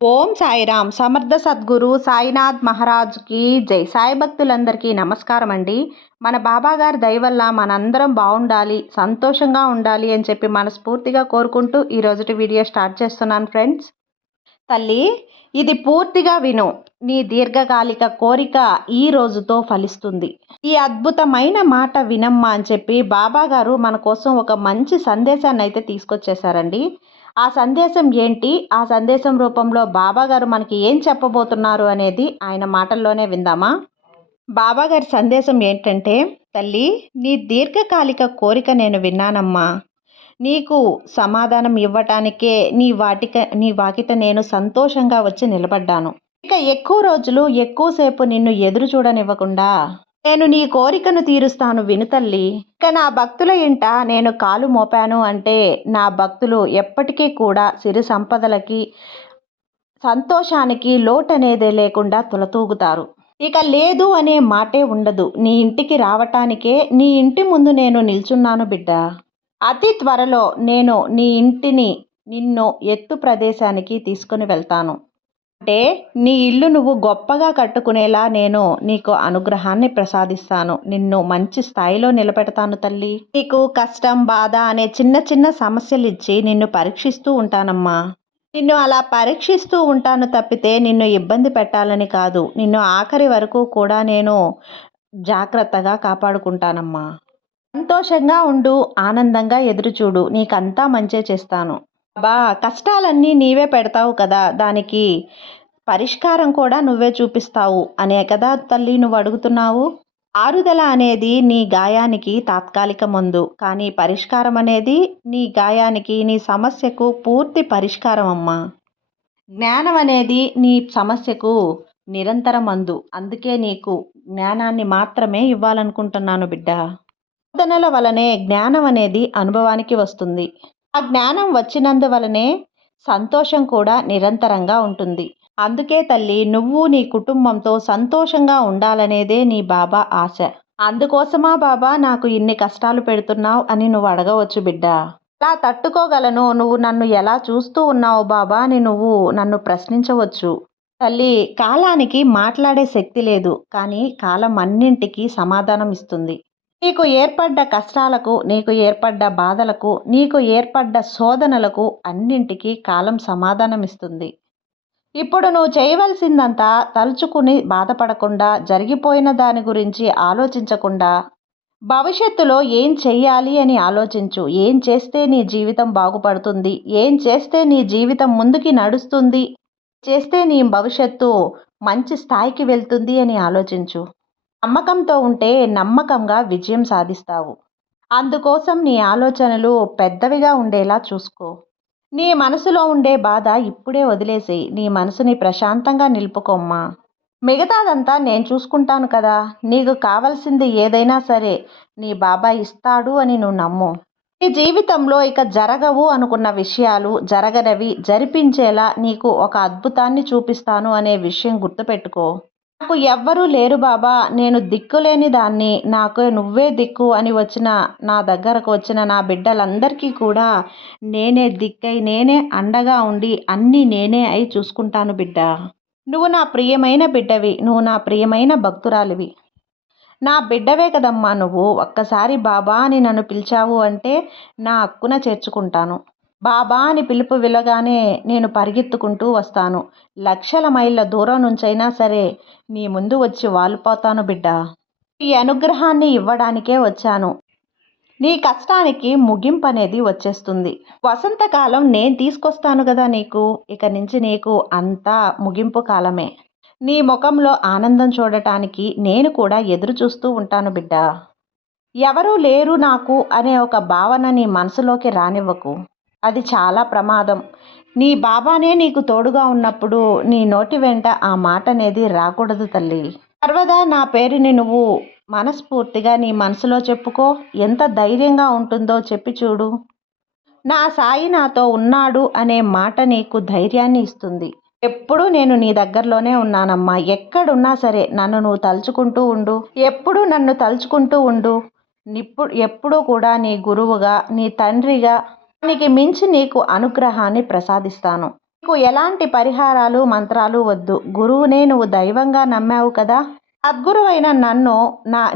ఓం సాయిరామ్. సమర్థ సద్గురు సాయినాథ్ మహారాజ్కి జై. సాయి భక్తులందరికీ నమస్కారం అండి. మన బాబా గారి దయ వల్ల మనందరం బాగుండాలి, సంతోషంగా ఉండాలి అని చెప్పి మనస్ఫూర్తిగా కోరుకుంటూ ఈరోజుటి వీడియో స్టార్ట్ చేస్తున్నాను ఫ్రెండ్స్. తల్లి, ఇది పూర్తిగా విను. నీ దీర్ఘకాలిక కోరిక ఈ రోజుతో ఫలిస్తుంది. ఈ అద్భుతమైన మాట వినమ్మా అని చెప్పి బాబా గారు మన కోసం ఒక మంచి సందేశాన్ని అయితే తీసుకొచ్చేసారండి. ఆ సందేశం ఏంటి, ఆ సందేశం రూపంలో బాబా గారు మనకి ఏం చెప్పబోతున్నారు అనేది ఆయన మాటల్లోనే విందామా. బాబా గారి సందేశం ఏంటంటే, తల్లి, నీ దీర్ఘకాలిక కోరిక నేను విన్నానమ్మా. నీకు సమాధానం ఇవ్వటానికే నీ వాకిట నేను సంతోషంగా వచ్చి నిలబడ్డాను. ఇక ఎక్కువ రోజులు ఎక్కువసేపు నిన్ను ఎదురు చూడనివ్వకుండా నేను నీ కోరికను తీరుస్తాను విను తల్లి. ఇక నా భక్తుల ఇంట నేను కాలు మోపాను అంటే నా భక్తులు ఎప్పటికీ కూడా సిరి సంపదలకి, సంతోషానికి లోటనేదే లేకుండా తులతూగుతారు. ఇక లేదు అనే మాటే ఉండదు. నీ ఇంటికి రావటానికే నీ ఇంటి ముందు నేను నిల్చున్నాను బిడ్డ. అతి త్వరలో నేను నిన్ను ఎత్తు ప్రదేశానికి తీసుకుని వెళ్తాను. అంటే నీ ఇల్లు నువ్వు గొప్పగా కట్టుకునేలా నేను నీకు అనుగ్రహాన్ని ప్రసాదిస్తాను. నిన్ను మంచి స్థాయిలో నిలబెడతాను తల్లి. నీకు కష్టం, బాధ అనే చిన్న చిన్న సమస్యలు ఇచ్చి నిన్ను పరీక్షిస్తూ ఉంటానమ్మా. నిన్ను అలా పరీక్షిస్తూ ఉంటాను తప్పితే నిన్ను ఇబ్బంది పెట్టాలని కాదు. నిన్ను ఆఖరి వరకు కూడా నేను జాగ్రత్తగా కాపాడుకుంటానమ్మా. సంతోషంగా ఉండు, ఆనందంగా ఎదురుచూడు, నీకంతా మంచే చేస్తాను. కష్టాలన్నీ నీవే పెడతావు కదా, దానికి పరిష్కారం కూడా నువ్వే చూపిస్తావు అనే కదా తల్లి నువ్వు అడుగుతున్నావు. ఆరుదల అనేది నీ గాయానికి తాత్కాలిక మందు, కానీ పరిష్కారం అనేది నీ గాయానికి, నీ సమస్యకు పూర్తి పరిష్కారం అమ్మా. జ్ఞానం అనేది నీ సమస్యకు నిరంతర మందు. అందుకే నీకు జ్ఞానాన్ని మాత్రమే ఇవ్వాలనుకుంటున్నాను బిడ్డ. బోధనల వలనే జ్ఞానం అనేది అనుభవానికి వస్తుంది. ఆ జ్ఞానం వచ్చినందువలనే సంతోషం కూడా నిరంతరంగా ఉంటుంది. అందుకే తల్లి, నువ్వు నీ కుటుంబంతో సంతోషంగా ఉండాలనేదే నీ బాబా ఆశ. అందుకోసమా బాబా నాకు ఇన్ని కష్టాలు పెడుతున్నావు అని నువ్వు అడగవచ్చు బిడ్డ. అలా తట్టుకోగలను, నువ్వు నన్ను ఎలా చూస్తూ ఉన్నావు బాబా అని నువ్వు నన్ను ప్రశ్నించవచ్చు. తల్లి, కాలానికి మాట్లాడే శక్తి లేదు, కానీ కాలం అన్నింటికీ సమాధానం ఇస్తుంది. నీకు ఏర్పడ్డ కష్టాలకు, నీకు ఏర్పడ్డ బాధలకు, నీకు ఏర్పడ్డ శోధనలకు అన్నింటికీ కాలం సమాధానం ఇస్తుంది. ఇప్పుడు నువ్వు చేయవలసిందంతా తలుచుకుని బాధపడకుండా, జరిగిపోయిన దాని గురించి ఆలోచించకుండా భవిష్యత్తులో ఏం చెయ్యాలి అని ఆలోచించు. ఏం చేస్తే నీ జీవితం బాగుపడుతుంది, ఏం చేస్తే నీ జీవితం ముందుకి నడుస్తుంది, చేస్తే నీ భవిష్యత్తు మంచి స్థాయికి వెళ్తుంది అని ఆలోచించు. నమ్మకంతో ఉంటే నమ్మకంగా విజయం సాధిస్తావు. అందుకోసం నీ ఆలోచనలు పెద్దవిగా ఉండేలా చూసుకో. నీ మనసులో ఉండే బాధ ఇప్పుడే వదిలేసేయి. నీ మనసుని ప్రశాంతంగా నిలుపుకోమ్మా. మిగతాదంతా నేను చూసుకుంటాను కదా. నీకు కావలసింది ఏదైనా సరే నీ బాబా ఇస్తాడు అని నువ్వు నమ్ము. నీ జీవితంలో ఇక జరగవు అనుకున్న విషయాలు జరగనవి జరిపించేలా నీకు ఒక అద్భుతాన్ని చూపిస్తాను అనే విషయం గుర్తుపెట్టుకో. నాకు ఎవ్వరూ లేరు బాబా, నేను దిక్కులేని దాన్ని, నాకు నువ్వే దిక్కు అని నా దగ్గరకు వచ్చిన నా బిడ్డలందరికీ కూడా నేనే దిక్కై, నేనే అండగా ఉండి అన్నీ నేనే అయి చూసుకుంటాను బిడ్డ. నువ్వు నా ప్రియమైన బిడ్డవి, నువ్వు నా ప్రియమైన భక్తురాలివి, నా బిడ్డవే కదమ్మా నువ్వు. ఒక్కసారి బాబా అని నన్ను పిలిచావు అంటే నా హక్కున చేర్చుకుంటాను. బాబా అని పిలుపు విలగానే నేను పరిగెత్తుకుంటూ వస్తాను. లక్షల మైళ్ళ దూరం నుంచైనా సరే నీ ముందు వచ్చి వాలిపోతాను బిడ్డ. ఈ అనుగ్రహాన్ని ఇవ్వడానికే వచ్చాను. నీ కష్టానికి ముగింపు అనేది వచ్చేస్తుంది. వసంతకాలం నేను తీసుకొస్తాను కదా నీకు. ఇక నుంచి నీకు అంతా ముగింపు కాలమే. నీ ముఖంలో ఆనందం చూడటానికి నేను కూడా ఎదురు చూస్తూ ఉంటాను బిడ్డ. ఎవరూ లేరు నాకు అనే ఒక భావన నీ మనసులోకి రానివ్వకు. అది చాలా ప్రమాదం. నీ బాబానే నీకు తోడుగా ఉన్నప్పుడు నీ నోటి వెంట ఆ మాట అనేది రాకూడదు తల్లి. సర్వదా నా పేరుని నువ్వు మనస్ఫూర్తిగా నీ మనసులో చెప్పుకో. ఎంత ధైర్యంగా ఉంటుందో చెప్పి చూడు. నా సాయి నాతో ఉన్నాడు అనే మాట నీకు ధైర్యాన్ని ఇస్తుంది. ఎప్పుడూ నేను నీ దగ్గరలోనే ఉన్నానమ్మా. ఎక్కడున్నా సరే నన్ను నువ్వు తలుచుకుంటూ ఉండు. ఎప్పుడూ నన్ను తలుచుకుంటూ ఉండు. ఎప్పుడూ కూడా నీ గురువుగా, నీ తండ్రిగా, దానికి మించి నీకు అనుగ్రహాన్ని ప్రసాదిస్తాను. నీకు ఎలాంటి పరిహారాలు మంత్రాలు వద్దు. గురువునే నువ్వు దైవంగా నమ్మావు కదా. సద్గురువైన నన్ను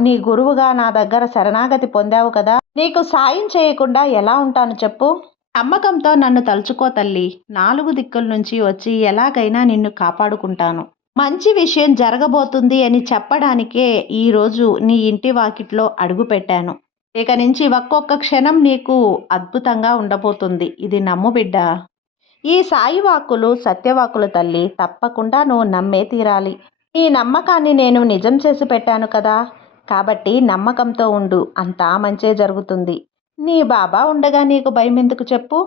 నీ గురువుగా నా దగ్గర శరణాగతి పొందావు కదా. నీకు సాయం చేయకుండా ఎలా ఉంటాను చెప్పు. నమ్మకంతో నన్ను తలుచుకో తల్లి. 4 దిక్కుల నుంచి వచ్చి ఎలాగైనా నిన్ను కాపాడుకుంటాను. మంచి విషయం జరగబోతుంది అని చెప్పడానికే ఈరోజు నీ ఇంటి వాకిట్లో అడుగుపెట్టాను. ఇక నుంచి ఒక్కొక్క క్షణం నీకు అద్భుతంగా ఉండబోతుంది. ఇది నమ్ము బిడ్డ. ఈ సాయి వాక్కులు సత్యవాక్కులు తల్లి. తప్పకుండా నువ్వు నమ్మే తీరాలి. ఈ నమ్మకాన్ని నేను నిజం చేసి పెట్టాను కదా. కాబట్టి నమ్మకంతో ఉండు. అంతా మంచే జరుగుతుంది. నీ బాబా ఉండగా నీకు భయం ఎందుకు చెప్పు.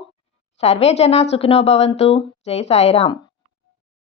సర్వే జన సుఖినో భవంతు. జై సాయిరాం.